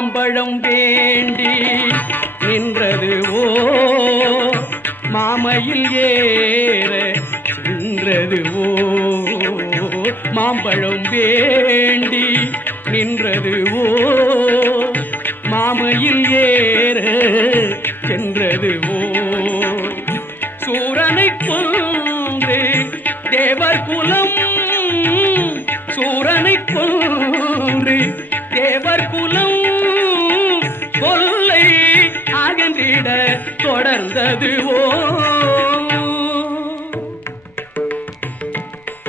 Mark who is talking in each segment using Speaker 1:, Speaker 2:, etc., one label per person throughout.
Speaker 1: மாம்பழம் வேண்டி நின்றது ஓ மாமையில் ஏற நின்றது ஓ. மாம்பழம் வேண்டி நின்றது ஓ. மாமையில் ஏற சென்றது ஓ. வந்தது ஓ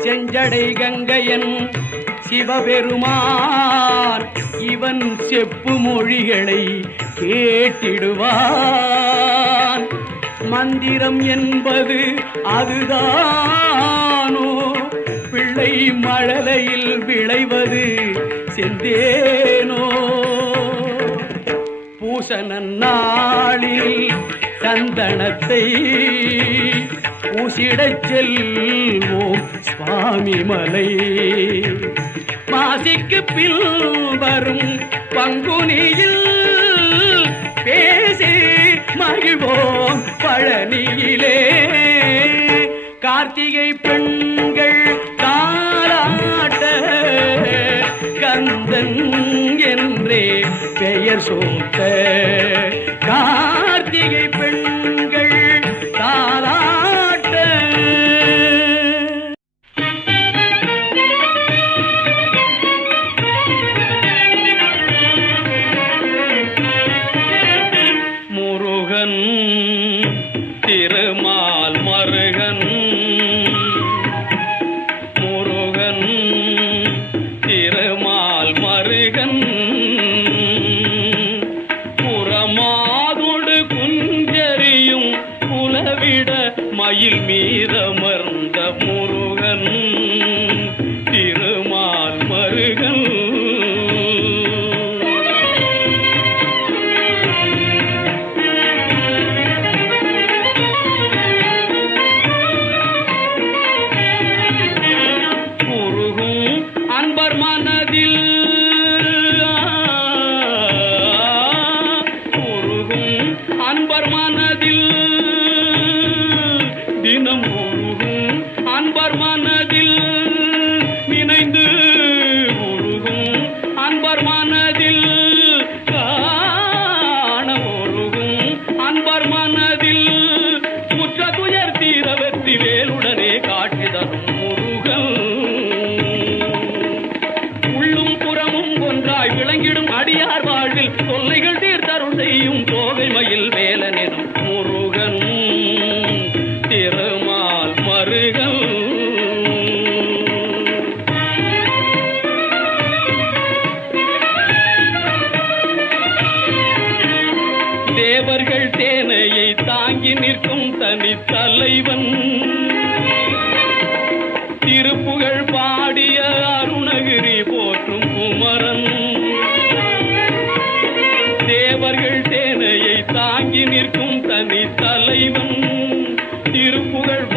Speaker 1: செஞ்சடை கங்கையன் சிவபெருமான் இவன் செப்பு மொழிகளை கேட்டிடுவான். மந்திரம் என்பது அதுதானோ? பிள்ளை மழலையில் விளைவது செந்தேனோ? பூசணன் நாளில் சந்தனத்தை உசிடச் செல்வோம் சுவாமி மலை. மாசிக்கு பின் வரும் பங்குனியில் பேசி மகிழ்வோம் பழனியிலே. கார்த்திகை பெண் மருகன் புறமாதொடு குஞ்சரியும் புலவிட மயில் மீதம் மனதில் நினைந்து உருகும் அன்பர் மனதில் காண உருகும் அன்பர் மனதில் முற்ற துயர் தீரவத்தி வேலுடனே காட்சி தரும் முருகன். உள்ளும் புறமும் ஒன்றாய் விளங்கிடும் அடியார் வாழ்வில் தொல்லைகள் தீர்த்தருள் செய்யும் கோவை மயில் தாங்கி நிற்கும் தனி தலைவன். திருப்புகழ் பாடிய அருணகிரி போற்றும் குமரன். தேவர்கள் தேனையை தாங்கி நிற்கும் தனி தலைவன். திருப்புகழ்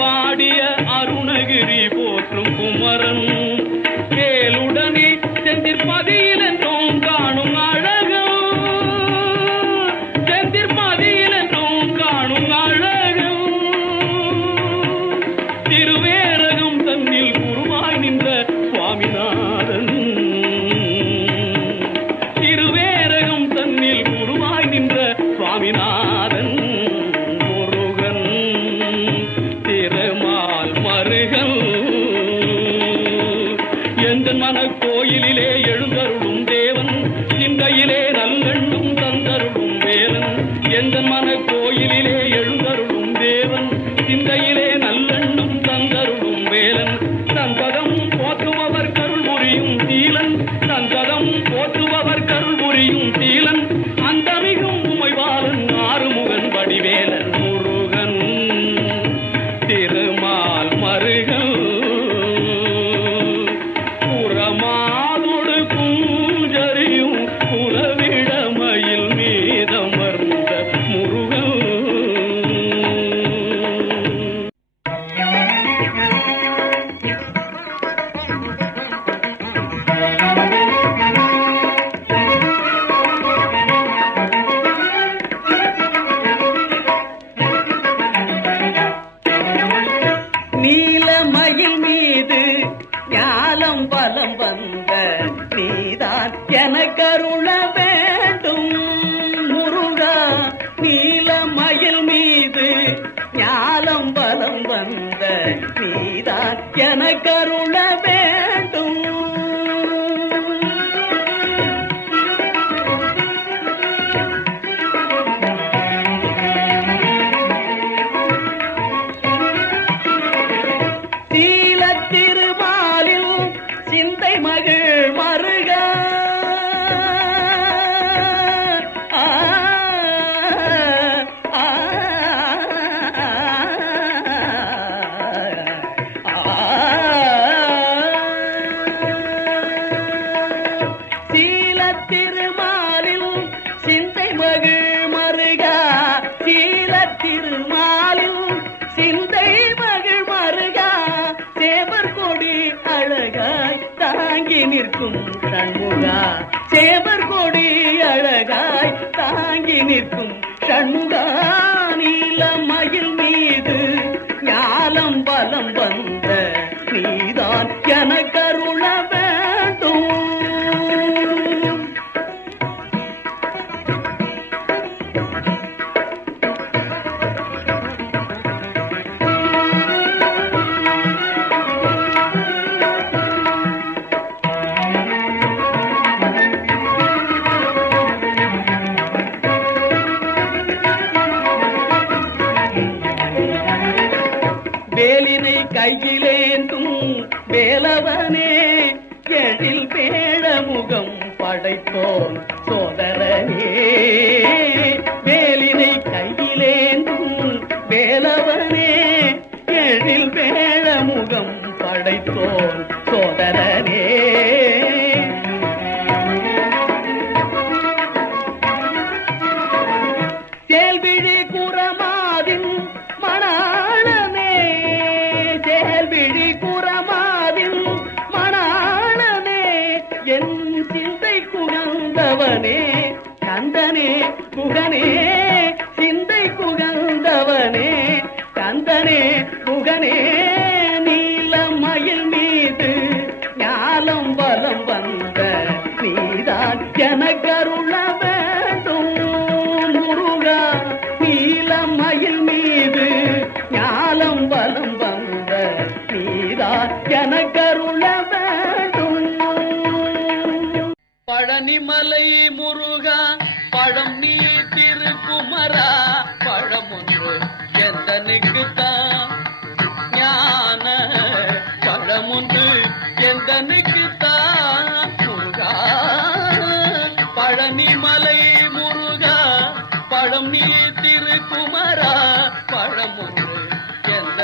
Speaker 1: சுவாமிநாதன்
Speaker 2: எனக்கருள தாங்கி நிற்கும் சண்முகா. சேவர் கொடி அழகாய் தாங்கி நிற்கும் சண்முகா. நீல மயில் மீது ஞாலம் பலம் படைத்தோன் சோதரனே சேல்விழி குரமாவின் மணாளமே. சேல்விழி குரமாவின் மணாளமே. என் சிந்தை குகந்தவனே கந்தனே குகனே சிந்தை குகந்தவனே கந்தனே குகனே வலம் வந்த நீதான். எனக்கருள வேண்டும். முருகா நீலம் மயில் மீது ஞாலம் வலம் வந்த நீதான். எனக்கருள வேண்டும்.
Speaker 1: பழனிமலை முரு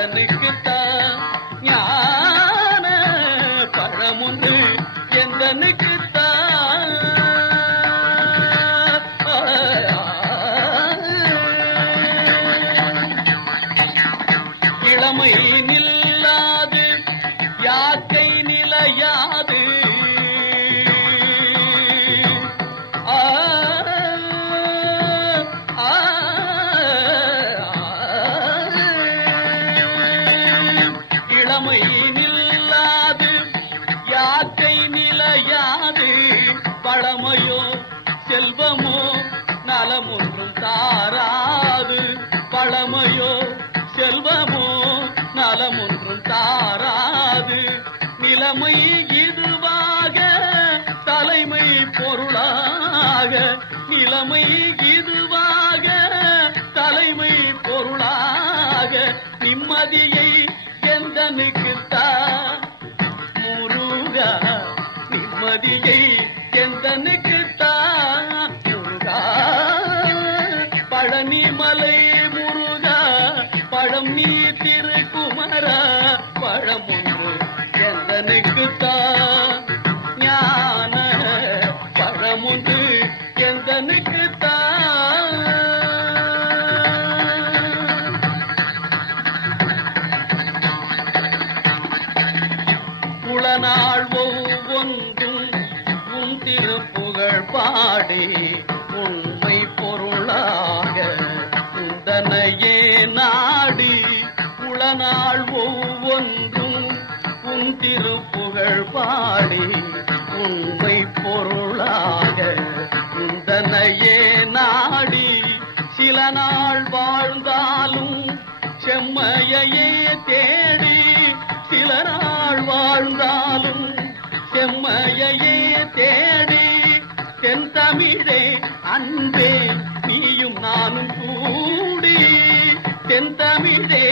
Speaker 1: எந்தனுக்கு தான் ஒன்றும் தாராது பழமையோ செல்வமோ நலமொன்றும் தாராது. நிலைமை இதுவாக தலைமை பொருளாக. நிலைமை இதுவாக தலைமை பொருளாக. நிம்மதியை எந்தனுக்குத்தான் முருகா எந்தனுக்குத்தான் ஞான பழம் ஒன்று புலனாள் ஒவ்வொன்றும் உன் திருப்புகழ் பாடி உண்மை பொருளாக உந்தனையே நாடி புலனாள் ஒவ்வொன்றும் உன் திருப்புகழ் பாடி
Speaker 3: உண்மை பொருளாக உடனையே நாடி சில நாள் வாழ்ந்தாலும் செம்மையையே தேடி சில நாள் வாழ்ந்தாலும் செம்மையையே தேடி தென் தமிழே அன்பே நீயும் நானும் கூடி தென் தமிழே